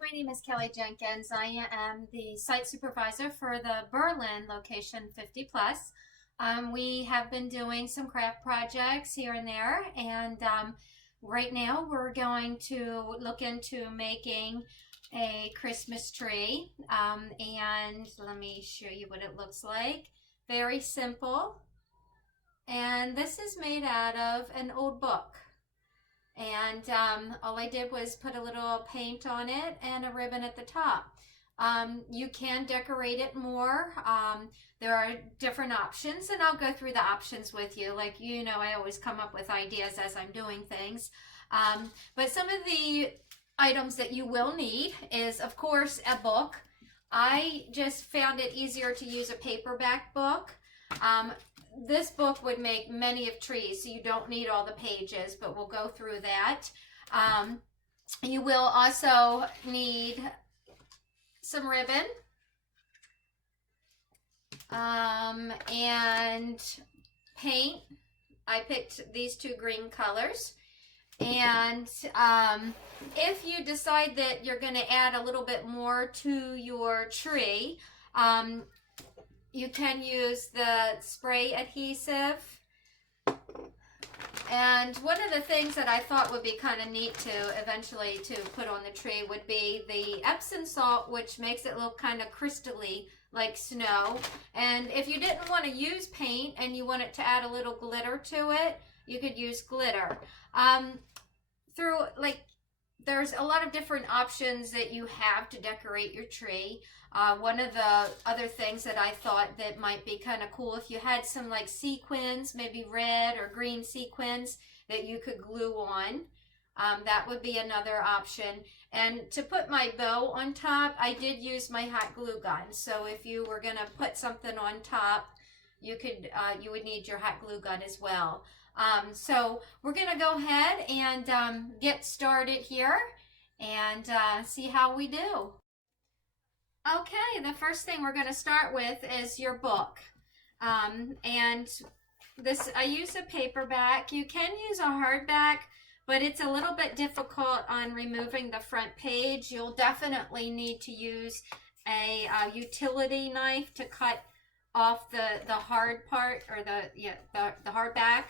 My name is Kelly Jenkins. I am the site supervisor for the Berlin location 50 plus. We have been doing some craft projects here and there, and right now we're going to look into making a Christmas tree. And let me show you what it looks like. Very simple. And this is made out of an old book. And all I did was put a little paint on it and a ribbon at the top. You can decorate it more. There are different options, and I'll go through the options with you. Like, you know, I always come up with ideas as I'm doing things. But some of the items that you will need is, of course, a book. I just found it easier to use a paperback book. This book would make many of trees, so you don't need all the pages, but we'll go through that. You will also need some ribbon and paint. I picked these two green colors. And if you decide that you're going to add a little bit more to your tree, you can use the spray adhesive. And one of the things that I thought would be kind of neat to eventually to put on the tree would be the Epsom salt, which makes it look kind of crystally like snow. And if you didn't want to use paint and you wanted to add a little glitter to it, you could use glitter. There's a lot of different options that you have to decorate your tree. One of the other things that I thought that might be kind of cool, if you had some like sequins, maybe red or green sequins that you could glue on, that would be another option. And to put my bow on top, I did use my hot glue gun. So if you were going to put something on top, you would need your hot glue gun as well. So we're going to go ahead and get started here and see how we do. Okay, the first thing we're going to start with is your book. And this, I use a paperback. You can use a hardback, but it's a little bit difficult on removing the front page. You'll definitely need to use a utility knife to cut off the hard part, or the hardback.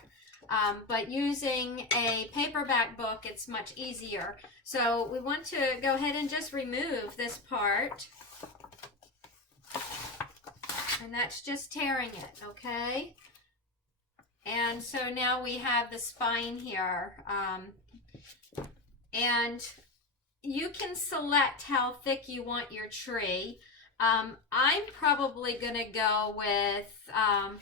But using a paperback book, it's much easier. So we want to go ahead and just remove this part. And that's just tearing it, okay? And so now we have the spine here. And you can select how thick you want your tree. I'm probably going to go with... I'm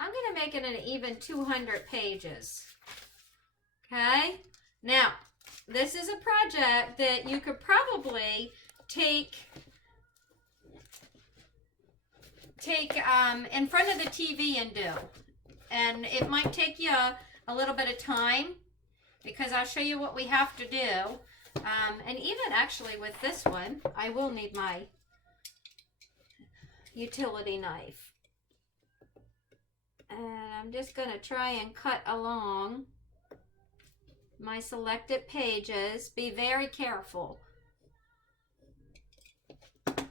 going to make it an even 200 pages. Okay? Now, this is a project that you could probably take in front of the TV and do. And it might take you a little bit of time, because I'll show you what we have to do. And even actually with this one, I will need my utility knife. And I'm just going to try and cut along my selected pages. Be very careful. All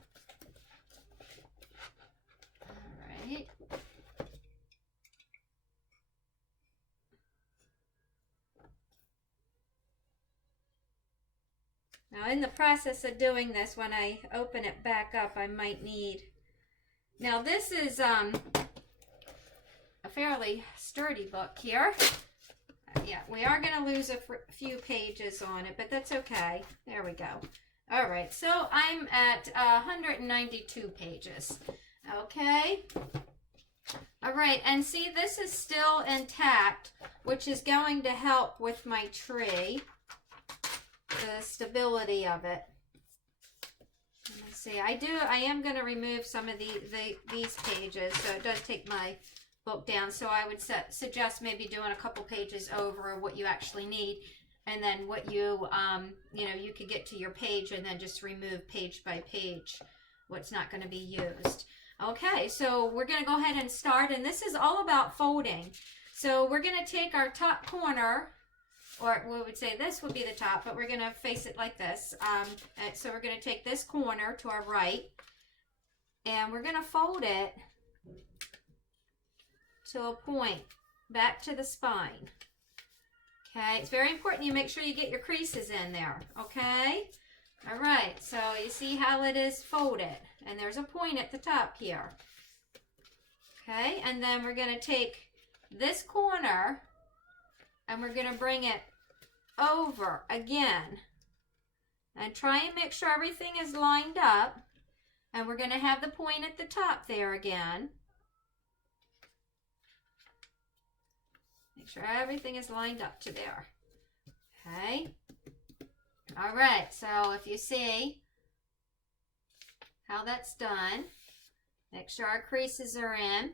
right. Now, in the process of doing this, when I open it back up, I might need... Now, this is a fairly sturdy book here. Yeah, we are going to lose a few pages on it, but that's okay. There we go. All right, so I'm at 192 pages. Okay. All right, and see, this is still intact, which is going to help with my tree, the stability of it. Let's see, I am going to remove some of these pages, so it does take my book down. So I would suggest maybe doing a couple pages over what you actually need, and then what you you could get to your page and then just remove page by page what's not going to be used. Okay, so we're going to go ahead and start, and this is all about folding. So we're going to take our top corner or we would say this would be the top, but we're going to face it like this. So we're going to take this corner to our right, and we're going to fold it to a point back to the spine. Okay, it's very important you make sure you get your creases in there, okay? All right, so you see how it is folded, and there's a point at the top here. Okay, and then we're going to take this corner, and we're going to bring it over again. And try and make sure everything is lined up, and we're going to have the point at the top there again. Make sure everything is lined up to there. Okay. All right. So if you see how that's done, make sure our creases are in.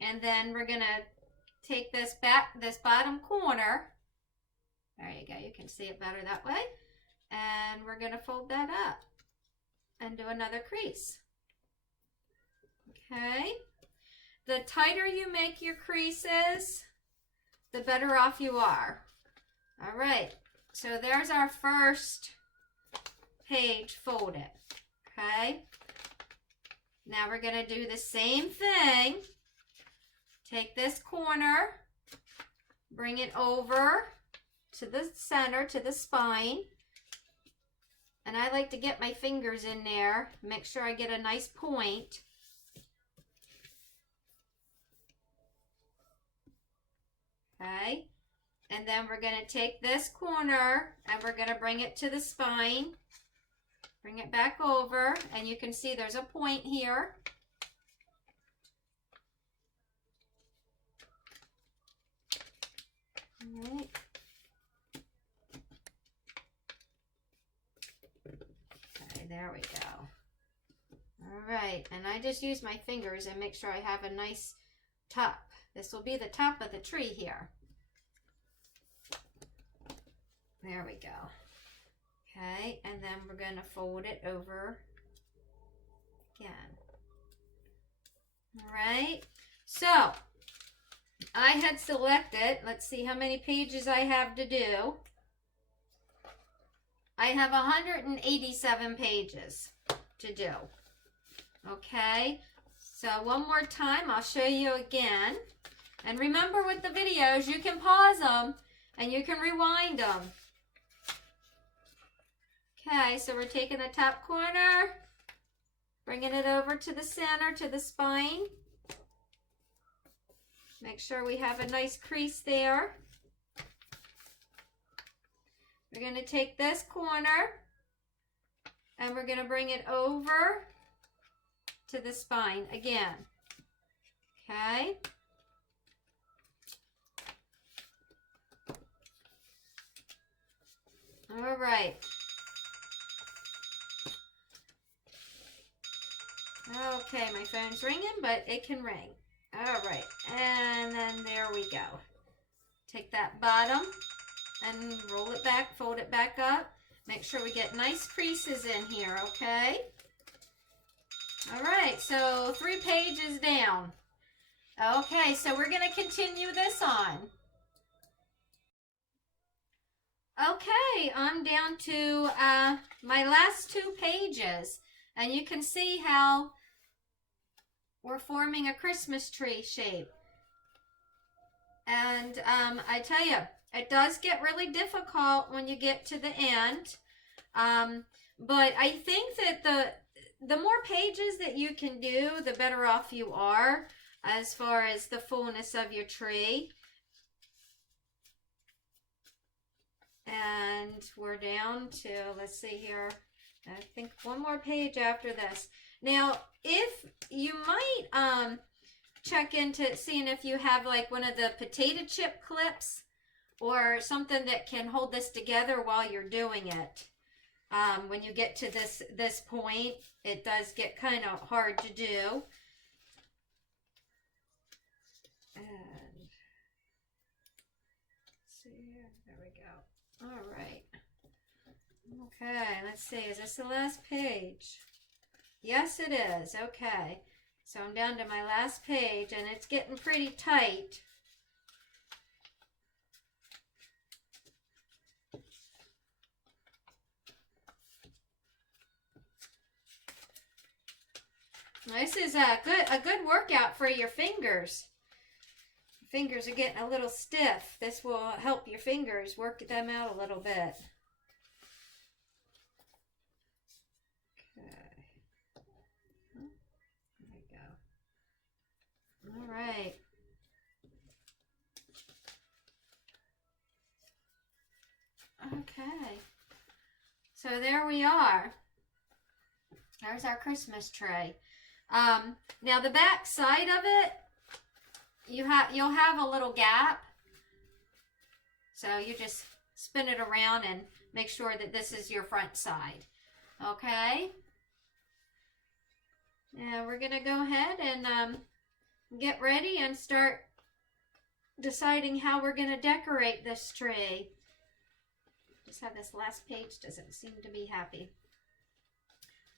And then we're going to take this bottom corner. There you go. You can see it better that way. And we're going to fold that up and do another crease. Okay. The tighter you make your creases, the better off you are. All right, so there's our first page folded, okay? Now we're gonna do the same thing. Take this corner, bring it over to the center, to the spine. And I like to get my fingers in there, make sure I get a nice point. Okay, and then we're going to take this corner and we're going to bring it to the spine. Bring it back over, and you can see there's a point here. All right. Okay, there we go. All right, and I just use my fingers and make sure I have a nice top. This will be the top of the tree here. There we go. Okay, and then we're going to fold it over again. All right, so I had selected, let's see how many pages I have to do. I have 187 pages to do. Okay, so one more time, I'll show you again. And remember with the videos, you can pause them and you can rewind them. Okay, so we're taking the top corner, bringing it over to the center, to the spine. Make sure we have a nice crease there. We're going to take this corner and we're going to bring it over to the spine again. Okay. All right. Okay, my phone's ringing, but it can ring. All right, and then there we go. Take that bottom and roll it back, fold it back up. Make sure we get nice creases in here, okay? All right, so 3 pages down. Okay, so we're going to continue this on. Okay, I'm down to my last 2 pages, and you can see how we're forming a Christmas tree shape. And I tell you, it does get really difficult when you get to the end. But I think that the more pages that you can do, the better off you are as far as the fullness of your tree. And we're down to, let's see here, I think 1 more page after this. Now, if you might check into seeing if you have like one of the potato chip clips or something that can hold this together while you're doing it. When you get to this point, it does get kind of hard to do. And let's see here, there we go. All right. Okay, let's see, is this the last page? Yes, it is. Okay, so I'm down to my last page, and it's getting pretty tight. This is a good workout for your fingers. Your fingers are getting a little stiff. This will help your fingers work them out a little bit. Okay. There we go. All right. Okay. So there we are. There's our Christmas tree. Now the back side of it, you'll have a little gap. So you just spin it around and make sure that this is your front side. Okay. Now we're gonna go ahead and get ready and start deciding how we're gonna decorate this tree. Just have this last page doesn't seem to be happy.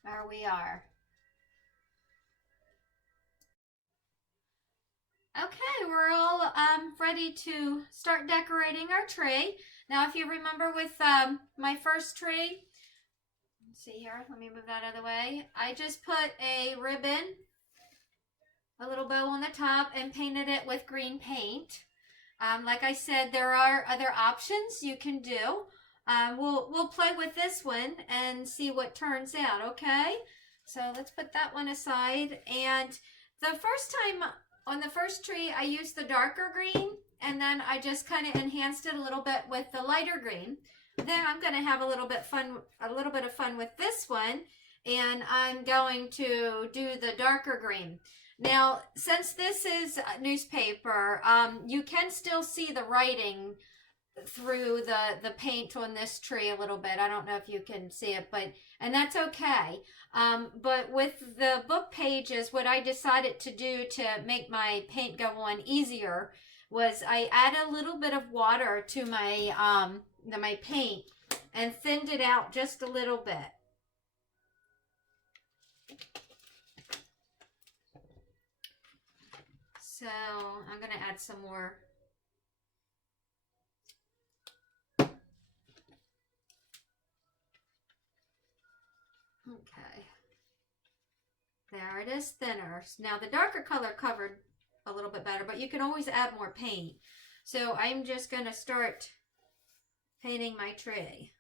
There we are. Okay, we're all ready to start decorating our tree. Now, if you remember with my first tree, let's see here, let me move that out of the way. I just put a ribbon, a little bow on the top, and painted it with green paint. Like I said, there are other options you can do. We'll play with this one and see what turns out, okay? So let's put that one aside. And the first time on the first tree, I used the darker green, and then I just kind of enhanced it a little bit with the lighter green. Then I'm going to have a little bit of fun with this one, and I'm going to do the darker green. Now, since this is newspaper, you can still see the writing through the paint on this tree a little bit. I don't know if you can see it, and that's okay. But with the book pages, what I decided to do to make my paint go on easier was I add a little bit of water to my my paint and thinned it out just a little bit. So I'm going to add some more. Okay, there it is, thinner. Now the darker color covered a little bit better, but you can always add more paint. So I'm just going to start painting my tree.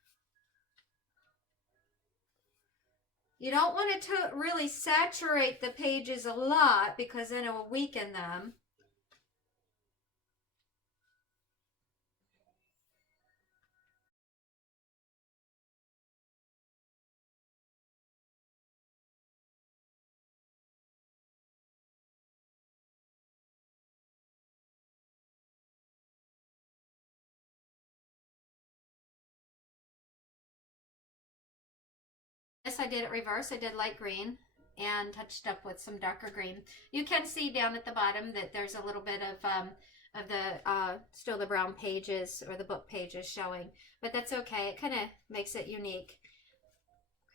You don't want to really saturate the pages a lot because then it will weaken them. This I did it reverse. I did light green and touched up with some darker green. You can see down at the bottom that there's a little bit of the still the brown pages or the book pages showing, but that's okay. It kind of makes it unique.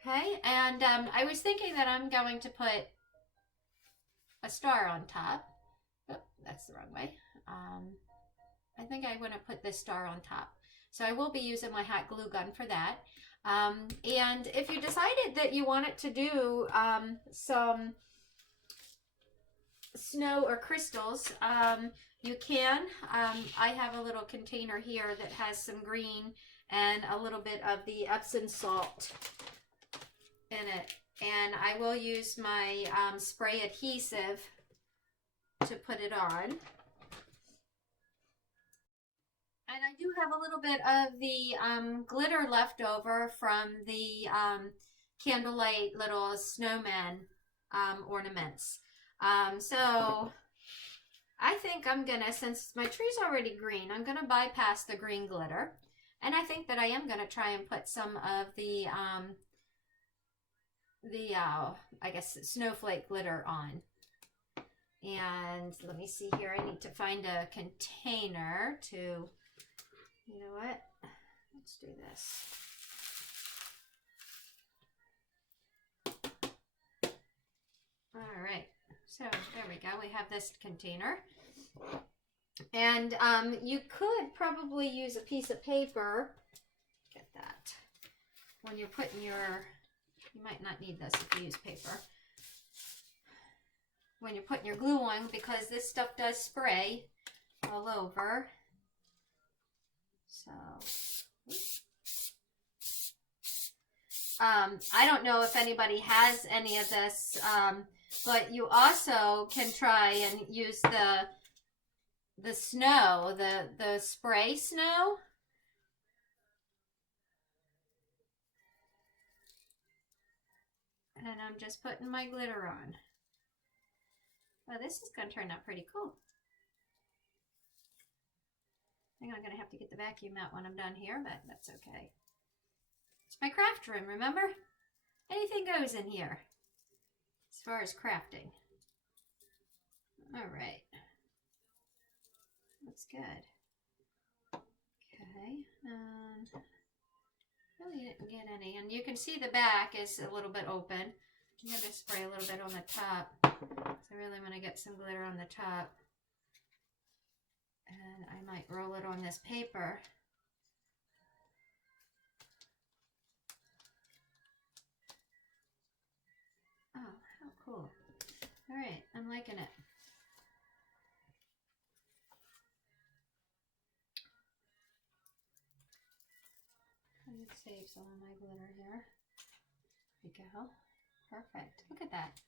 Okay, and I was thinking that I'm going to put a star on top. Oh, that's the wrong way. I think I want to put this star on top. So I will be using my hot glue gun for that. And if you decided that you wanted to do some snow or crystals, you can. I have a little container here that has some green and a little bit of the Epsom salt in it. And I will use my spray adhesive to put it on. And I do have a little bit of the glitter left over from the candlelight little snowman ornaments. So I think I'm gonna, since my tree's already green, I'm gonna bypass the green glitter. And I think that I am gonna try and put some of the I guess snowflake glitter on. And let me see here, I need to find a container to, you know what, let's do this. All right, so there we go, we have this container. And you could probably use a piece of paper, get that, when you're putting your, you might not need this if you use paper. when you're putting your glue on, because this stuff does spray all over. So, I don't know if anybody has any of this, but you also can try and use the snow, the spray snow. And I'm just putting my glitter on. Well, this is going to turn out pretty cool. I think I'm going to have to get the vacuum out when I'm done here, but that's okay. It's my craft room, remember? Anything goes in here as far as crafting. All right. That's good. Okay. Really didn't get any. And you can see the back is a little bit open. I'm going to spray a little bit on the top. So I really want to get some glitter on the top. And I might roll it on this paper. Oh, how cool. All right, I'm liking it. I'm going to save some of my glitter here. There we go. Perfect. Look at that.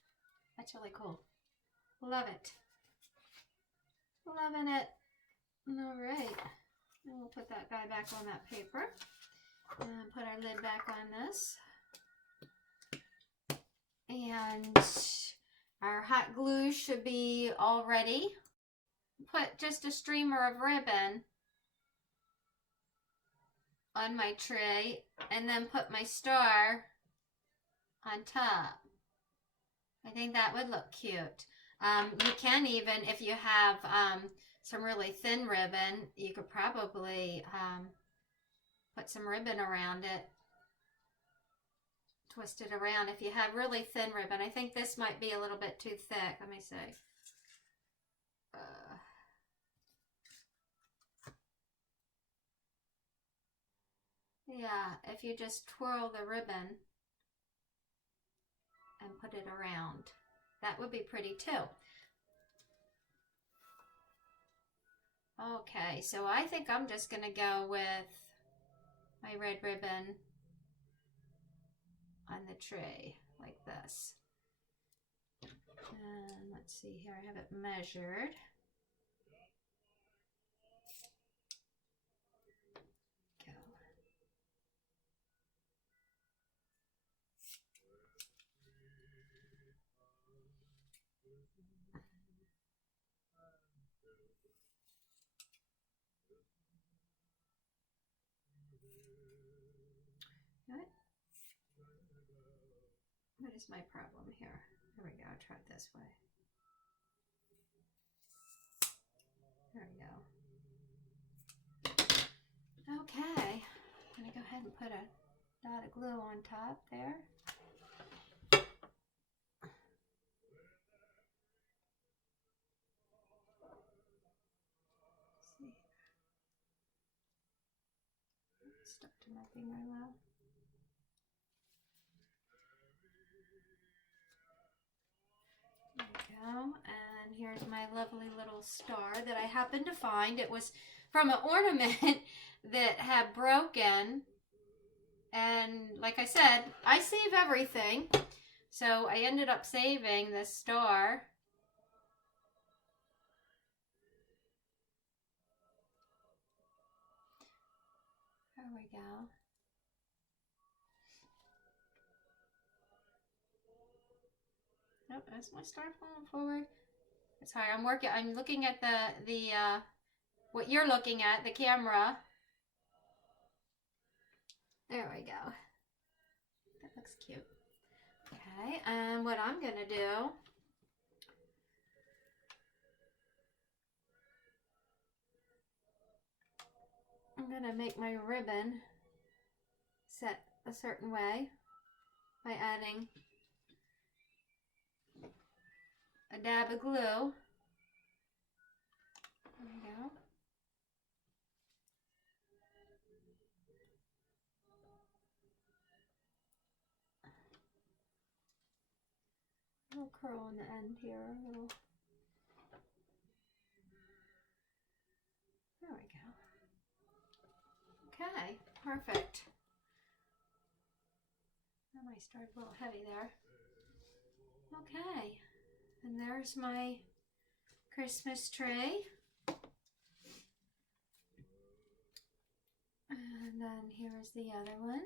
That's really cool. Love it. Loving it. All right. And we'll put that guy back on that paper. And put our lid back on this. And our hot glue should be all ready. Put just a streamer of ribbon on my tray and then put my star on top. I think that would look cute. You can even, if you have some really thin ribbon, you could probably put some ribbon around it. Twist it around if you have really thin ribbon. I think this might be a little bit too thick. Let me see. Yeah, if you just twirl the ribbon and put it around, that would be pretty too. Okay, so I think I'm just going to go with my red ribbon on the tray like this. And let's see here, I have it measured. Go. What is my problem here? There we go, I'll try it this way. There we go. Okay, I'm gonna go ahead and put a dot of glue on top there. Let's see. Stuck to my finger well. There we go, and here's my lovely little star that I happened to find. It was from an ornament that had broken, and like I said, I save everything, so I ended up saving this star. There we go. Nope, that's my star falling forward. It's hard. I'm looking at the what you're looking at, the camera. There we go. That looks cute. Okay, and what I'm gonna do, I'm gonna make my ribbon set a certain way by adding a dab of glue. There we go. Little curl pearl on the end here. A little. There we go. Okay, perfect. That might start a little heavy there. Okay, and there's my Christmas tree. And then here's the other one.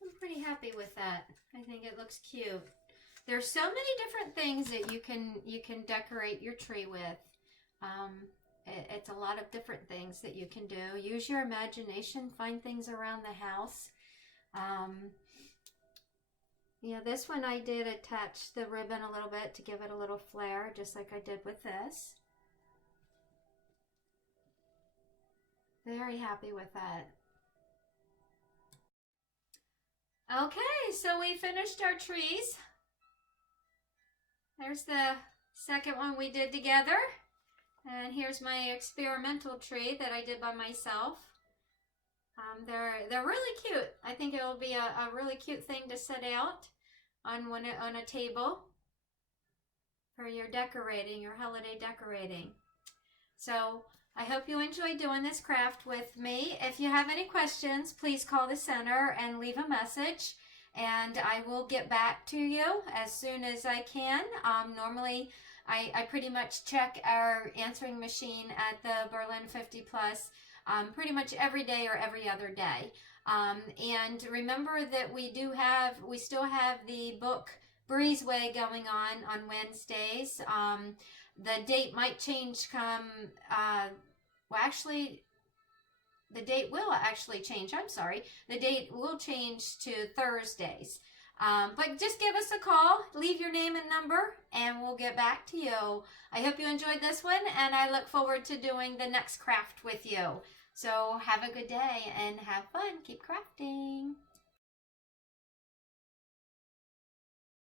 I'm pretty happy with that. I think it looks cute. There's so many different things that you can decorate your tree with. It's a lot of different things that you can do. Use your imagination. Find things around the house. Yeah, this one I did attach the ribbon a little bit to give it a little flair, just like I did with this. Very happy with that. Okay, so we finished our trees. There's the second one we did together. And here's my experimental tree that I did by myself. They're really cute. I think it will be a really cute thing to set out on a table for your decorating, your holiday decorating. So I hope you enjoy doing this craft with me. If you have any questions, please call the center and leave a message, and I will get back to you as soon as I can. Normally, I pretty much check our answering machine at the Berlin 50 Plus pretty much every day or every other day. And remember that we still have the book Breezeway going on Wednesdays. The date might change well, actually, the date will actually change. I'm sorry. The date will change to Thursdays. But just give us a call, leave your name and number, and we'll get back to you. I hope you enjoyed this one, and I look forward to doing the next craft with you. So have a good day and have fun. Keep crafting.